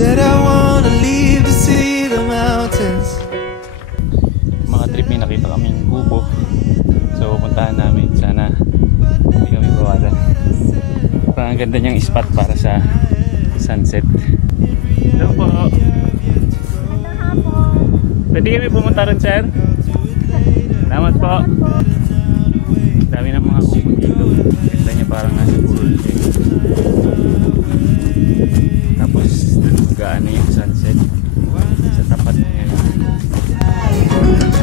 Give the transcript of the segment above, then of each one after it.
Said I wanna leave to see the mountains. Mga trip, may nakita kaming kubo. So pupuntahan namin. Sana hindi kami bawalan. Parang ang ganda niyang spot para sa sunset. Hello po. Pwede kami pumunta rin, sir? Salamat po. Dami ng mga kubo dito. Ganda niya, parang nasa burol siya. Tapos gaano yung sunset sa tapat niya.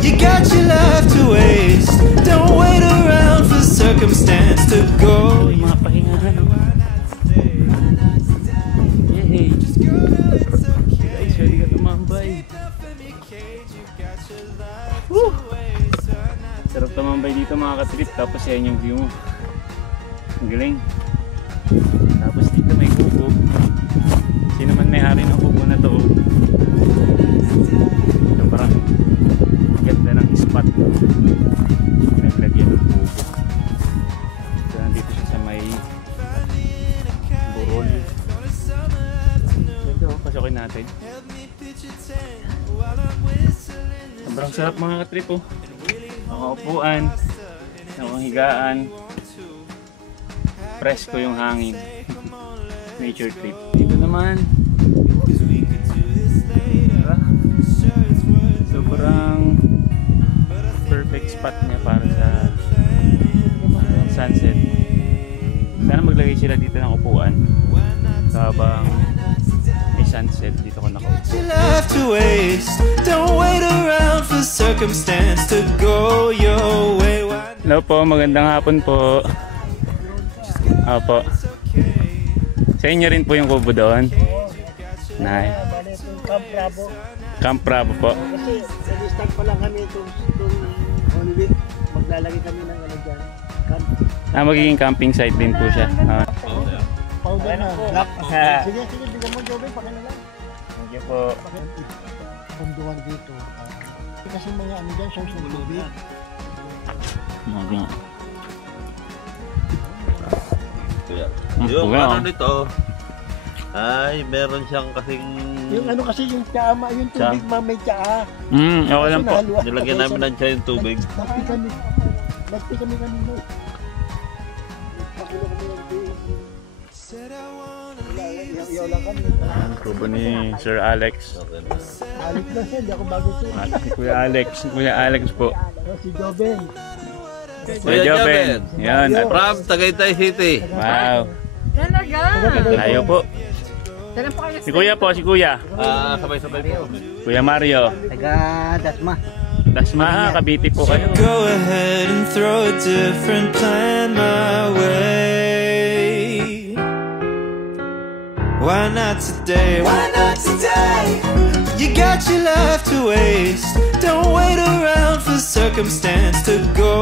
You got your life to waste. Don't wait around for circumstance to go. Yung mga pahingahan. Yay! Guys, ready ka tumambay. Woo! Sarap tumambay dito mga katrip. Tapos yan yung view mo. Ang galing. Tapos dito may kubo. Sino man may-ari ng kubo na to. So, parang ganda ng spot. Naglagyan ng kubo. So nandito siya sa may burol. Ito, pasokin natin. Sobrang sarap mga katrip oh. Nakaupuan, nakahigaan, presko yung hangin. Nature trip. Dito naman sobrang perfect spot niya para sa sunset. Sana maglagay sila dito ng upuan habang may sunset. Dito ko nakaupo. Hello po, magandang hapon po. Opo. Sa inyo rin po yung kubo doon? Nice. Camp Bravo. Camp Bravo po. Kasi nag-start pa lang kami itong Holy Week. Maglalagay kami ng ano dyan. Camp. Magiging camping site din po siya. Powder na. Sige, bigyan mo Joven, pakina lang. Thank you po. Bunduan dito. Kasi mga ano dyan, source ng tubig. Yung ano nito ay meron siyang kasing yung ano kasi yung tiyama, yung tubig may tiya. Okay lang po. Nilagyan namin ng tiya yung tubig. Nagpi kami kanino. Pakulo kami ng tubig. Yaw lang kami. Kubo ni Sir Alex. Alex na siya, hindi ako bago siya. Kuya Alex. Kuya Alex po. Si Joven. Kuya Joven. Yan. From Tagaytay City. Wow. Talaga? Layo po. Si Kuya po, si Kuya. Sabay-sabay po. Kuya Mario. Taga Dasma. Dasma, Cavite po kayo. Go ahead and throw a different plan my way. Why not today? Why not today? You got your life to waste. Don't wait around for circumstance to go